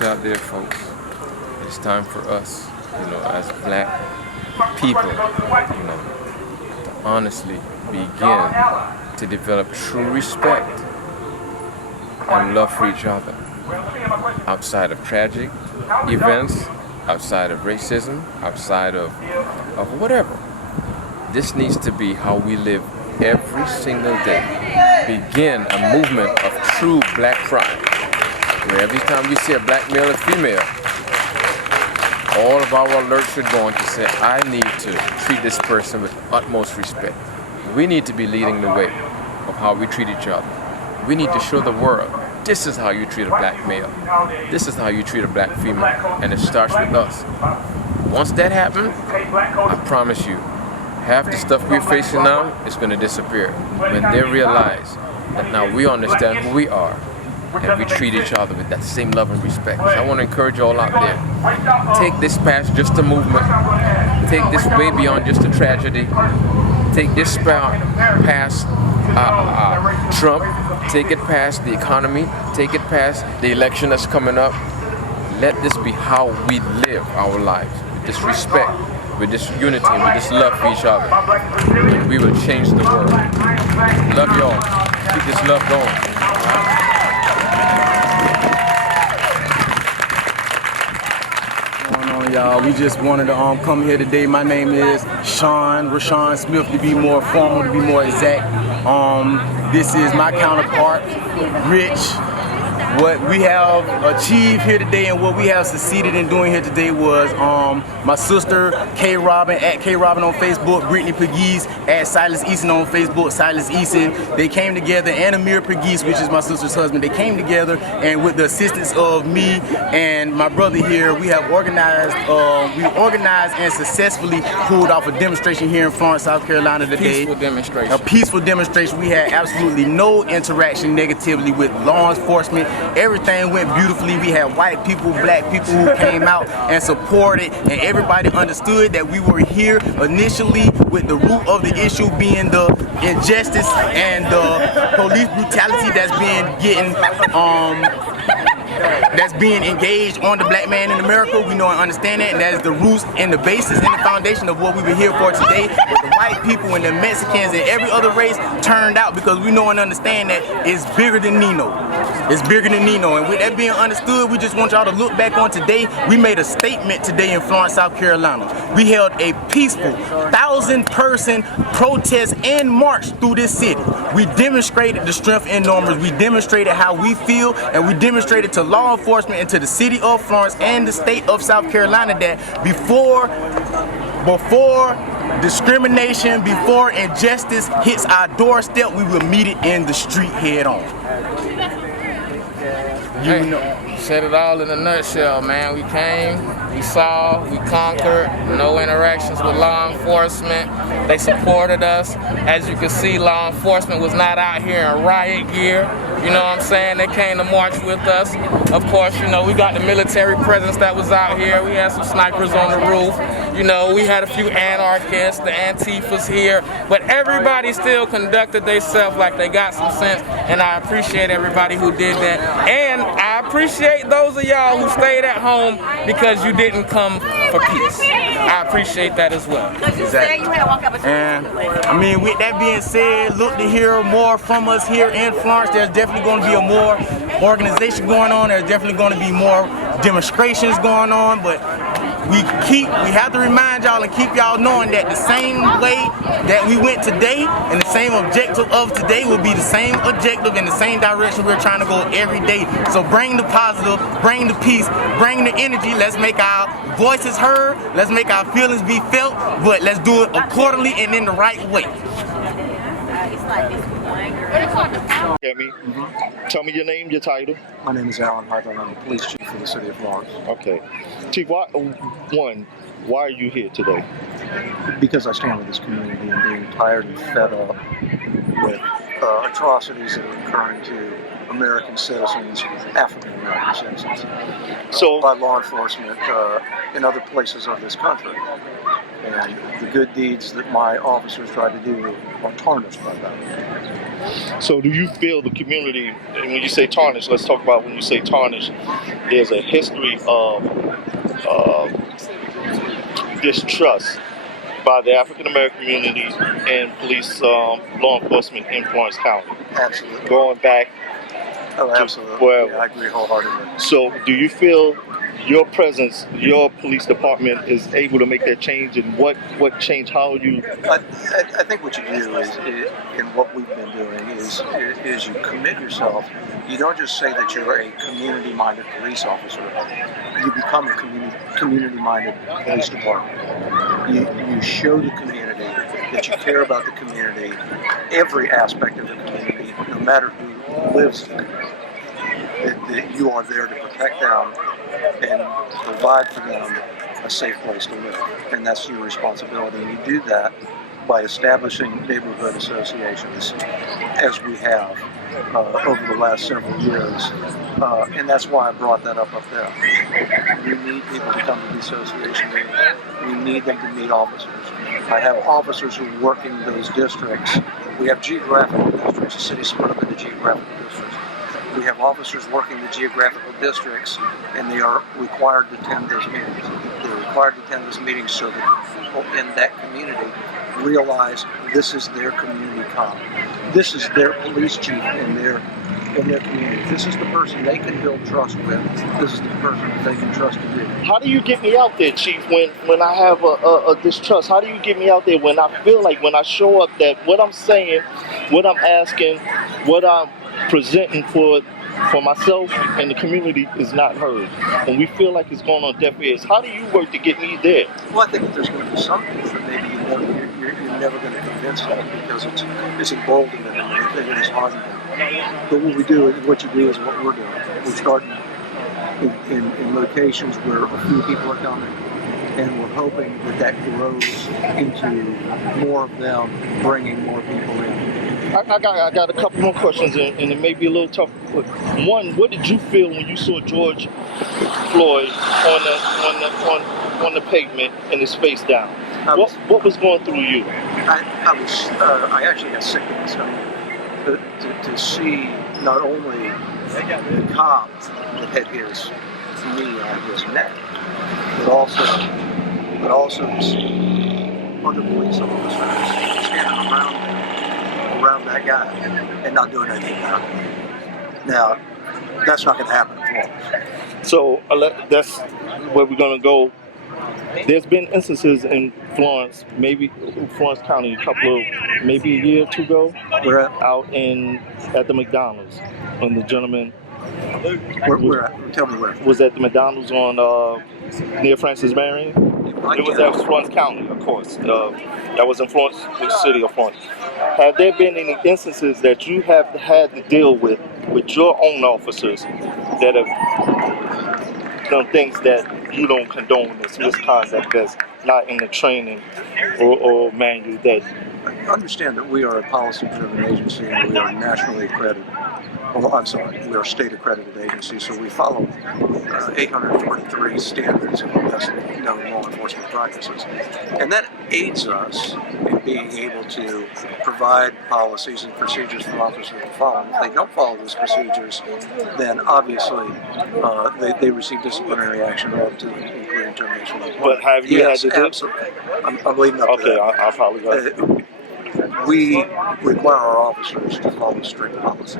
us out there, folks. It's time for us, as black people, to honestly begin to develop true respect and love for each other. Outside of tragic events, outside of racism, outside of whatever. This needs to be how we live every single day. Begin a movement of true black pride, where every time we see a black male or female, all of our alerts should go on to say, I need to treat this person with utmost respect. We need to be leading the way of how we treat each other. We need to show the world, this is how you treat a black male. This is how you treat a black female. And it starts with us. Once that happens, I promise you, half the stuff we're facing now is going to disappear when they realize that now we understand who we are and we treat each other with that same love and respect. So I want to encourage you all out there, take this past just a movement, take this way beyond just a tragedy, take this past Trump, take it past the economy, take it past the election that's coming up. Let this be how we live our lives, with this respect, with this unity, with this love for each other. And we will change the world. Love y'all. Keep this love going. Y'all, we just wanted to come here today. My name is Rashawn Smith, to be more formal, to be more exact. This is my counterpart, Rich. What we have achieved here today and what we have succeeded in doing here today was my sister K Robin at K Robin on Facebook, Brittany Pegues at Silas Eason on Facebook, Silas Eason. They came together, and Amir Pegues, which is my sister's husband. They came together, and with the assistance of me and my brother here, we have organized and successfully pulled off a demonstration here in Florence, South Carolina today. Peaceful demonstration. A peaceful demonstration. We had absolutely no interaction negatively with law enforcement. Everything went beautifully. We had white people, black people who came out and supported, and everybody understood that we were here initially with the root of the issue being the injustice and the police brutality that's being engaged on the black man in America. We know and understand that, and that is the roots and the basis and the foundation of what we were here for today. But the white people and the Mexicans and every other race turned out because we know and understand that it's bigger than Nino. It's bigger than Nino, and with that being understood, we just want y'all to look back on today. We made a statement today in Florence, South Carolina. We held a peaceful 1,000-person protest and march through this city. We demonstrated the strength in numbers. We demonstrated how we feel, and we demonstrated to law enforcement and to the city of Florence and the state of South Carolina that before discrimination, before injustice hits our doorstep, we will meet it in the street head on. Said it all in a nutshell, man. We came, we saw, we conquered. No interactions with law enforcement. They supported us. As you can see, law enforcement was not out here in riot gear. You know what I'm saying? They came to march with us. Of course, we got the military presence that was out here. We had some snipers on the roof. We had a few anarchists, the Antifas here. But everybody still conducted themselves like they got some sense. And I appreciate everybody who did that. And I appreciate those of y'all who stayed at home because you didn't come for peace. I appreciate that as well. Exactly. And with that being said, look to hear more from us here in Florence. There's definitely going to be a more organization going on. There's definitely going to be more demonstrations going on, but we have to remind y'all and keep y'all knowing that the same way that we went today and the same objective of today will be the same objective in the same direction we're trying to go every day. So bring the positive, bring the peace, bring the energy. Let's make our voices heard. Let's make our feelings be felt, but let's do it accordingly and in the right way. Tell me your name, your title. My name is Heidler. I'm the police chief for the city of Florence. Okay. Chief, why are you here today? Because I stand with this community and being tired and fed up with atrocities that are occurring to American citizens, African American citizens, by law enforcement in other places of this country. and the good deeds that my officers try to do are tarnished by that. So do you feel the community, and when you say tarnish, let's talk about when you say tarnish, there's a history of distrust by the African American community and police law enforcement in Florence County? Absolutely. Going back absolutely. forever. Yeah, I agree wholeheartedly. So do you feel your presence, your police department is able to make that change, and what change, how you? I think what you do is, and what we've been doing is you commit yourself. You don't just say that you're a community-minded police officer. You become a community-minded police department. You show the community that you care about the community, every aspect of the community, no matter who lives in the community. That you are there to protect them and provide for them a safe place to live. And that's your responsibility. And you do that by establishing neighborhood associations, as we have over the last several years. And that's why I brought that up there. You need people to come to the association meeting. You need them to meet officers. I have officers who are working those districts. We have geographical districts. The city split up into geographical districts. We have officers working the geographical districts, and they are required to attend those meetings. They're required to attend those meetings so that people in that community realize this is their community cop. This is their police chief in their community. This is the person they can build trust with. This is the person that they can trust to do. How do you get me out there, Chief, when I have a distrust? How do you get me out there when I feel like, when I show up, that what I'm saying, what I'm asking, what I'm presenting for myself and the community is not heard, and we feel like it's going on deaf ears? How do you work to get me there? Well, I think that there's going to be some things that maybe you're never going to convince them, because it's emboldened them and it is hardened them. But what we do, what you do, is what we're doing. We're starting in locations where a few people are coming, and we're hoping that grows into more of them bringing more people in. I got a couple more questions, and it may be a little tough. One, what did you feel when you saw George Floyd on the pavement and his face down? What was going through you? I actually got sick to my stomach to see not only the cop that had his knee on his neck, but also to see other police officers standing around that guy and not doing anything about it. Now, that's not going to happen in Florence. So that's where we're going to go. There's been instances in Florence, maybe Florence County, maybe a year or two ago, out at the McDonald's, when the gentleman. Tell me where. Was at the McDonald's on near Francis Marion? It was at Florence County, of course. That was in Florence, the city of Florence. Have there been any instances that you have had to deal with your own officers that have done things that you don't condone, this misconduct that's not in the training or manual? That understand that we are a policy-driven agency, and we are nationally accredited. Well, I'm sorry, we are a state-accredited agency, so we follow 823 standards of best known law enforcement practices. And that aids us in being able to provide policies and procedures for officers to follow. If they don't follow those procedures, then obviously they receive disciplinary action up to including termination. But have you had to do it? Absolutely. I'm leading up to that. Okay, I apologize. We require our officers to follow strict policies.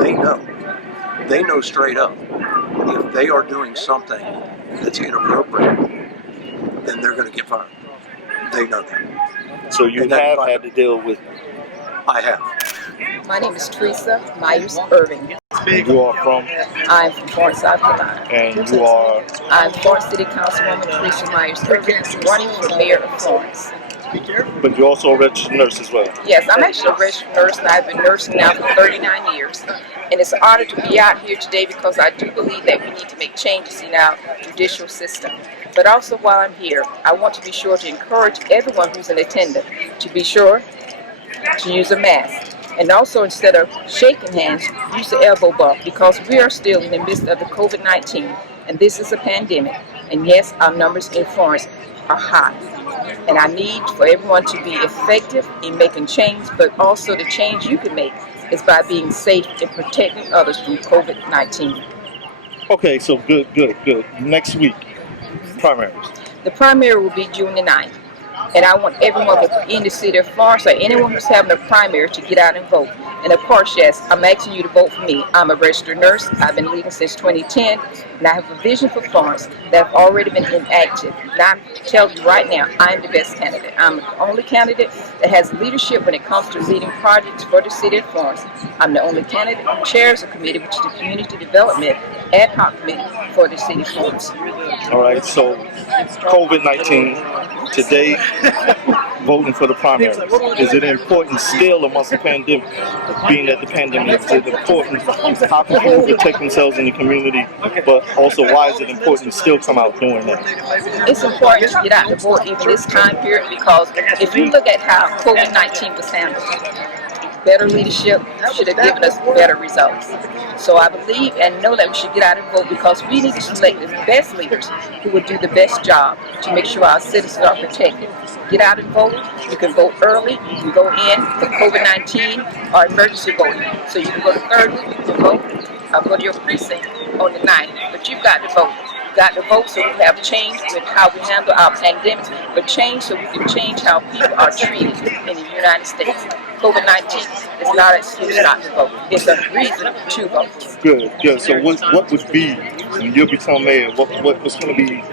They know straight up, if they are doing something that's inappropriate, then they're going to get fired. They know that. So you have had to deal with? I have. My name is Teresa, Meyers, Ervin. And you are from? I'm from Florence, South Carolina. And you are? I'm Florence City Councilwoman Teresa Meyers, Ervin, running for mayor of Florence. But you're also a registered nurse as well? Yes, I'm actually a registered nurse, and I've been nursing now for 39 years. And it's an honor to be out here today, because I do believe that we need to make changes in our judicial system. But also, while I'm here, I want to be sure to encourage everyone who's in attendance to be sure to use a mask. And also, instead of shaking hands, use the elbow bump, because we are still in the midst of the COVID-19, and this is a pandemic. And yes, our numbers in Florence are high. And I need for everyone to be effective in making change, but also the change you can make is by being safe and protecting others from COVID-19. Okay, so good. Next week, primaries. The primary will be June the 9th. And I want everyone in the city of Florence or anyone who's having a primary to get out and vote. And of course, yes, I'm asking you to vote for me. I'm a registered nurse. I've been leading since 2010, and I have a vision for Florence that have already been enacted. And I'm telling you right now, I'm the best candidate. I'm the only candidate that has leadership when it comes to leading projects for the city of Florence. I'm the only candidate who chairs a committee, which is the Community Development Ad Hoc Committee for the city of Florence. All right, so COVID-19 today, voting for the primaries. Is it important still amongst the pandemic, being that the pandemic, is it important? How can people protect themselves in the community, but also why is it important to still come out doing that? It's important to get out and vote even this time period because if you look at how COVID-19 was handled, better leadership should have given us better results. So I believe and know that we should get out and vote because we need to select the best leaders who will do the best job to make sure our citizens are protected. Get out and vote. You can vote early. You can go in for COVID-19 or emergency voting. So you can go to third week to vote or go to your precinct on the 9th. But you've got to vote. You've got to vote so we have change with how we handle our pandemics, but change so we can change how people are treated in the United States. COVID-19 is not an excuse not to vote. It's a reason to vote. Good. So what would be, when you become mayor, what's going to be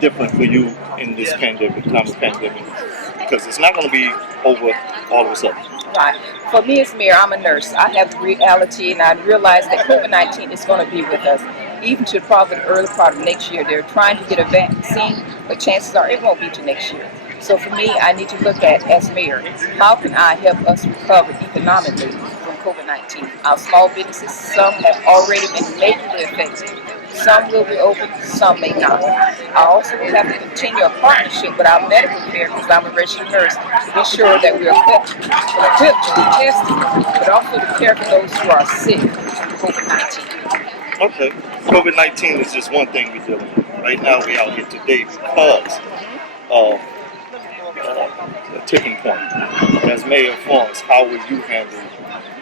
different for you in this time of pandemic? Because it's not going to be over all of a sudden. Right. For me as mayor, I'm a nurse. I have the reality and I realize that COVID-19 is going to be with us. Even to probably the early part of next year. They're trying to get a vaccine, but chances are it won't be to next year. So for me, I need to look at, as mayor, how can I help us recover economically from COVID-19? Our small businesses, some have already been majorly affected. Some will be open, some may not. I also will have to continue a partnership with our medical care, because I'm a registered nurse, to be sure that we are equipped to do testing, but also to care for those who are sick with COVID-19. Okay, COVID-19 is just one thing we're dealing with. Right now, we're out here today because of the tipping point. As Mayor of Florence, how would you handle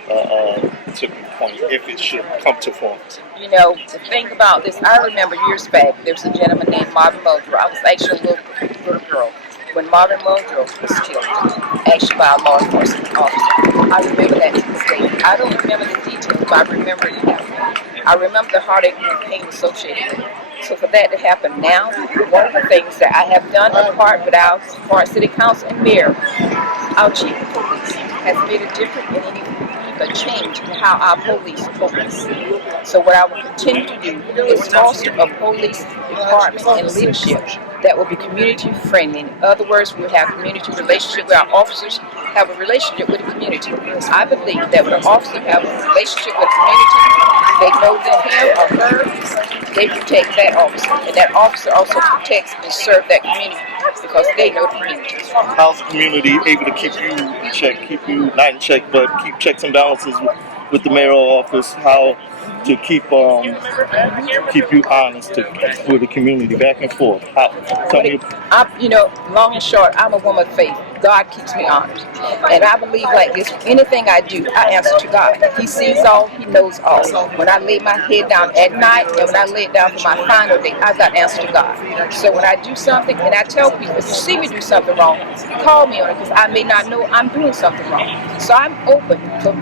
the tipping point if it should come to Florence? You know, the thing about this, I remember years back, there was a gentleman named Marvin Muldrow. I was actually a little girl when Marvin Muldrow was killed, actually by a law enforcement officer. I remember that to this day. I don't remember the details, but I remember it happening. I remember the heartache and the pain associated with it. So for that to happen now, one of the things that I have done in part with our Florence City Council and Mayor, our chief of police, has made a difference and a change in how our police focus. So what I will continue to do is foster a police department and leadership that will be community friendly. In other words, we'll have community relationship with our officers, have a relationship with the community. I believe that when an officer have a relationship with the community, they know that him or her, they protect that officer. And that officer also protects and serves that community because they know the community. How's the community able to keep you in check, keep you not in check, but keep checks and balances with the mayoral office? How to keep you honest with the community back and forth? Tell me. Long and short, I'm a woman of faith. God keeps me honest. And I believe like this, anything I do, I answer to God. He sees all, He knows all. When I lay my head down at night and when I lay it down for my final day, I've got to answer to God. So when I do something, and I tell people, if you see me do something wrong, call me on it because I may not know I'm doing something wrong. So I'm open to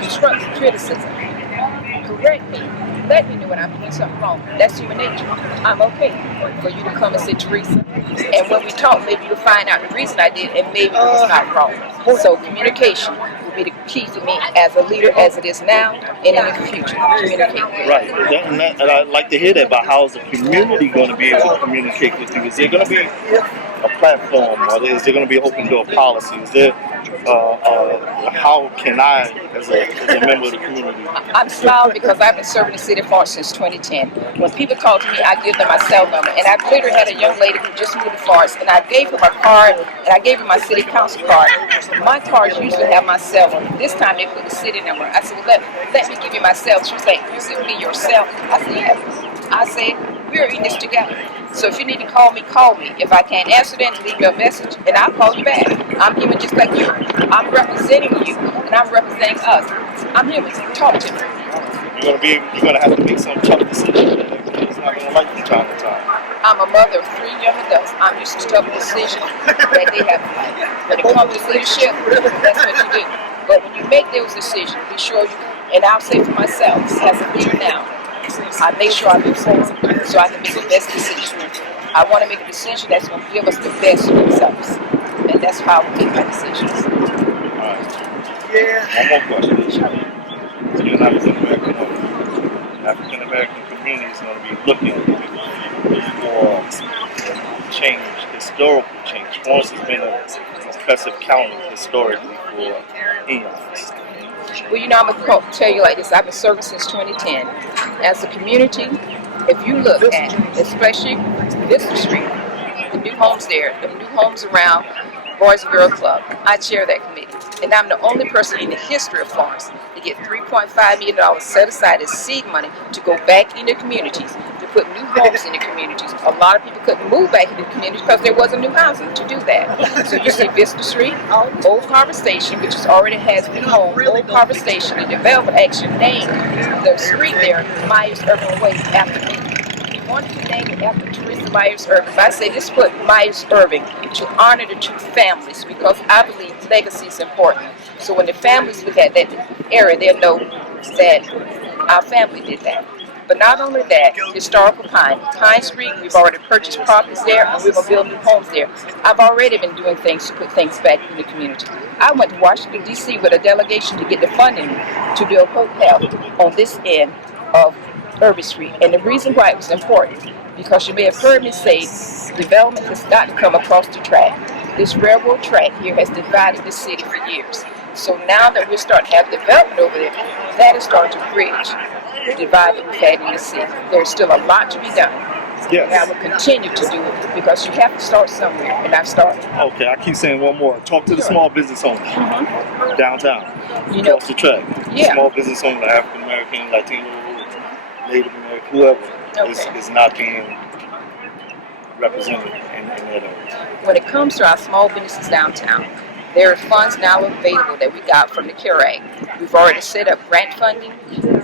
constructive criticism. Correct me. Let me know when I'm doing something wrong. That's human nature. I'm okay for you to come and say, Teresa, and when we talk, maybe you'll find out the reason I did, and maybe it was not wrong. So communication will be the key for me as a leader, as it is now, and in the future. Communicate. Right. And I'd like to hear that, about how is the community going to be able to communicate with you? Is there going to be a platform, or is there going to be an open door policy? Is there how can I, as a member of the community? I'm smiling because I've been serving the city of Florence since 2010. When people call to me, I give them my cell number. And I literally had a young lady who just moved to Florence, and I gave her my card, and I gave her my city council card. My cards usually have my cell number. This time they put the city number. I said, well, let me give you my cell. She was like, you give me your cell? I said, yeah. I said, we're in this together. So if you need to call me, call me. If I can't answer, then leave me a message, and I'll call you back. I'm human just like you. I'm representing you, and I'm representing us. I'm human. Talk to me. You're gonna have to make some tough decisions that it's not gonna like from time to time. I'm a mother of 3 young adults. I'm used to tough decisions that they have to make. When it comes to leadership, that's what you do. But when you make those decisions, be sure you, and I'll say for myself, as a leader now, I make sure I'm informed so I can make the best decision. I want to make a decision that's going to give us the best results. And that's how I make my decisions. All right. One more question. You're an African American woman. The African American community is going to be looking for change, historical change. Florence has been an oppressive county historically for eons. Well, you know, I'm going to tell you like this. I've been serving since 2010. As a community, if you look at, especially Dexter Street, the new homes there, the new homes around Boys and Girls Club, I chair that committee. And I'm the only person in the history of Florence to get $3.5 million set aside as seed money to go back into communities, to put new homes in the communities. A lot of people couldn't move back into the communities because there wasn't new housing to do that. So you see Vista Street, Old Carver Station, which already has new homes, Old Carver Station, the developer actually named the street there Meyers Ervin Way after me. We wanted to name it after Teresa Meyers Ervin, but I say just put Meyers Ervin to honor the two families because I believe legacy is important. So when the families look at that area, they'll know that our family did that. But not only that, historical Pine Street, we've already purchased properties there and we're going to build new homes there. I've already been doing things to put things back in the community. I went to Washington, D.C. with a delegation to get the funding to build hotel on this end of Ervin Street. And the reason why it was important, because you may have heard me say development has got to come across the track. This railroad track here has divided the city for years. So now that we're starting to have development over there, that is starting to bridge the divide that we've had in the city. There's still a lot to be done. Yes. And I will continue to do it because you have to start somewhere, and I've started. Okay, I keep saying one more. Talk to the small business owners downtown, across the track. Yeah. Small business owners, African American, Latino, Native American, whoever is not being represented in that area. When it comes to our small businesses downtown, there are funds now available that we got from the CARE Act. We've already set up grant funding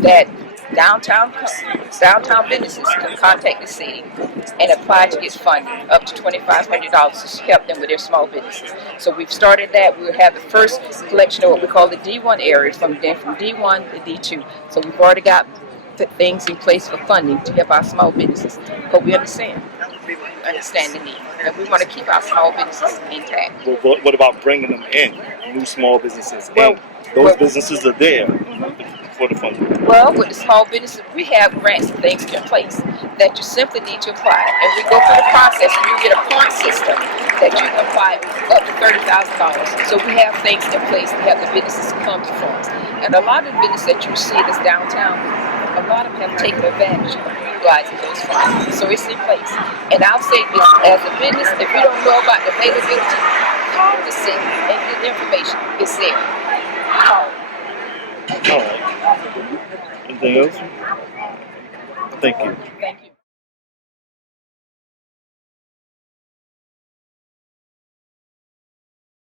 that downtown businesses can contact the city and apply to get funding up to $2,500 to help them with their small businesses. So we've started that. We'll have the first collection of what we call the D1 area from D1 to D2. So we've already got things in place for funding to help our small businesses. But we understand the need, and we want to keep our small businesses intact. Well, what about bringing them in, new small businesses in? Those businesses are there for the funding. Well, with the small businesses, we have grants and things in place that you simply need to apply. And we go through the process, and you get a point system that you can apply up to $30,000. So we have things in place to help the businesses come to Florence. And a lot of the businesses that you see that's downtown, a lot of them have taken advantage of utilizing those funds. So it's in place. And I'll say this, as a business, if you don't know about the availability, call the city and get the information. It's there. Call. All right. Anything else? Thank you. Thank you.